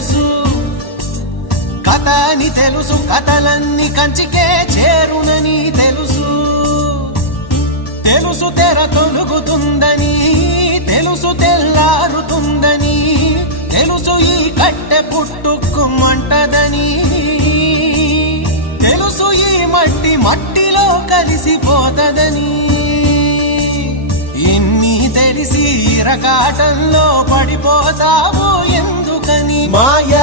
తెలుసు, కథ అని తెలుసు, కథలన్నీ కంచికే చేరునని తెలుసు. తెలుసు తెర తొలుగుతుందని, తెలుసు తెల్లారుతుందని, తెలుసు ఈ కట్టె పుట్టుకుమంటదని, తెలుసు ఈ మట్టి మట్టిలో కలిసిపోతదని. ఇన్ని తెలిసి ఇరకాటంలో పడిపోతావు ఎందుకని? మాయ